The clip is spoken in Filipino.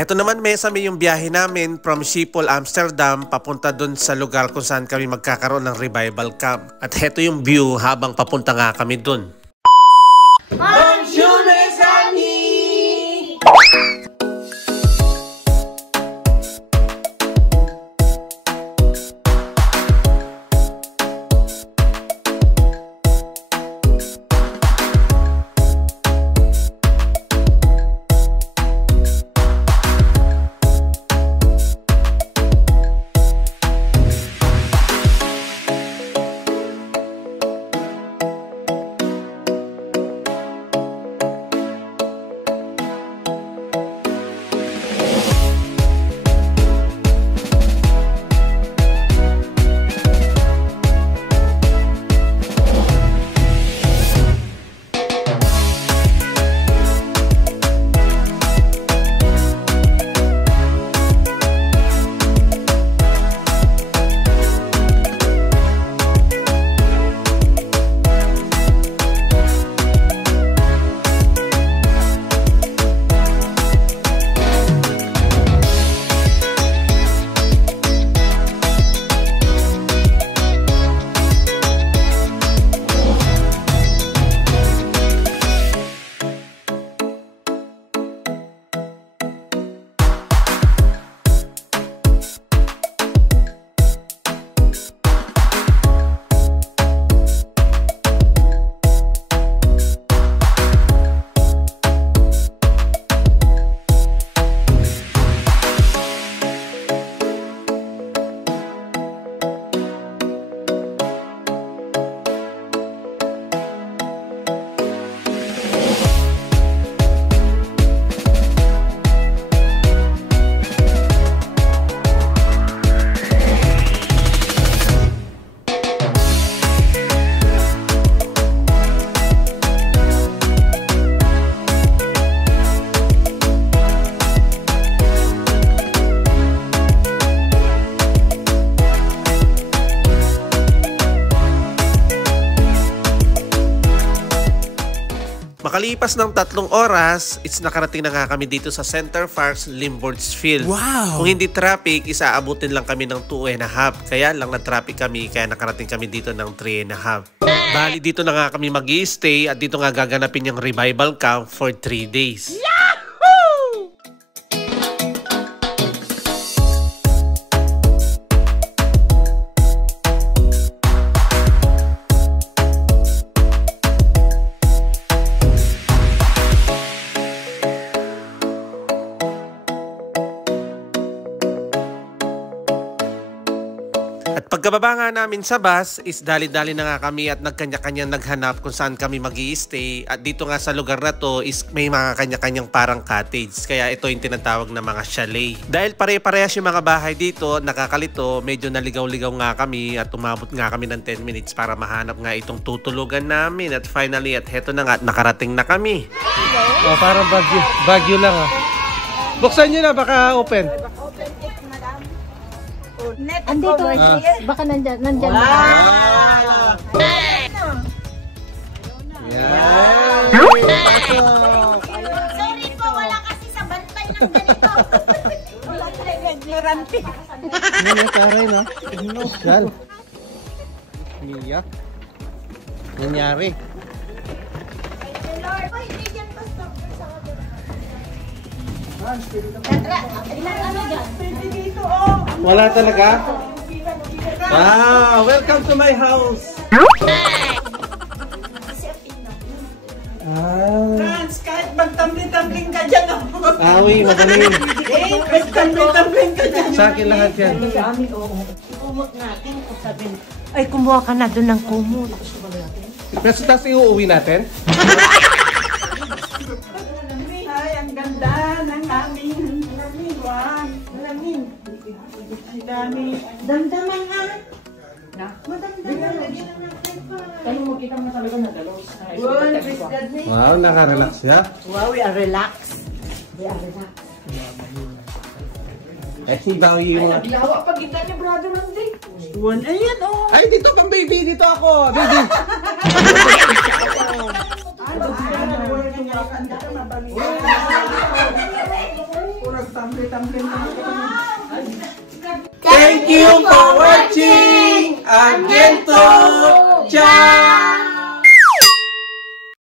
Heto naman mesami yung biyahe namin from Schiphol, Amsterdam papunta dun sa lugar kung saan kami magkakaroon ng revival camp. At heto yung view habang papunta nga kami dun. Makalipas ng 3 oras, nakarating na nga kami dito sa Center Parcs Limburgs Field. Wow! Kung hindi traffic, isaabutin lang kami ng 2.5. Kaya lang na-traffic kami, kaya nakarating kami dito ng 3.5. Bali, dito na nga kami mag-i-stay at dito nga gaganapin yung revival camp for 3 days. At pagkababa nga namin sa bus is dali-dali na nga kami at nagkanya-kanya naghanap kung saan kami mag-i-stay. At dito nga sa lugar na to is may mga kanya-kanyang parang cottage. Kaya ito yung tinatawag na mga chalet. Dahil pare-parehas yung mga bahay dito, nakakalito, medyo naligaw-ligaw nga kami at umabot nga kami ng 10 minutes para mahanap nga itong tutulugan namin. At finally, at heto na nga at nakarating na kami. Oh, parang bagyo lang ah. Buksan nyo na, baka open. Andito, baka nandyan. Wow! Yan! Sorry po, wala kasi sa bantay ng ganito. Wala talaga ignorante. Ano yung taray na? Yan. Niyak. Nangyari. Wala talaga? Wow! Welcome to my house! Franz, kahit magtambling-tambling ka dyan ako. Awi, magaling. Magtambling-tambling ka dyan. Sa akin lahat yan. Sa amin, oo. Kumot natin. Ay, kumuha ka na doon ng kumot. Pero tapos iuuwi natin? Ay, ang ganda ng aming buwan. Malamig. Ang dami. Damdaman ha. Madamdaman. Tanong mo, kita mo talaga na dalos. Wow, nakarelax ka? Wow, we are relaxed. We are relaxed. Eh, hibaw yung... Naglawa pag kita niya, brother, hindi. One, ayan, oh. Ay, dito pang baby, dito ako. Baby. Ano, Kurang tampil-tampil na. Thank you for watching!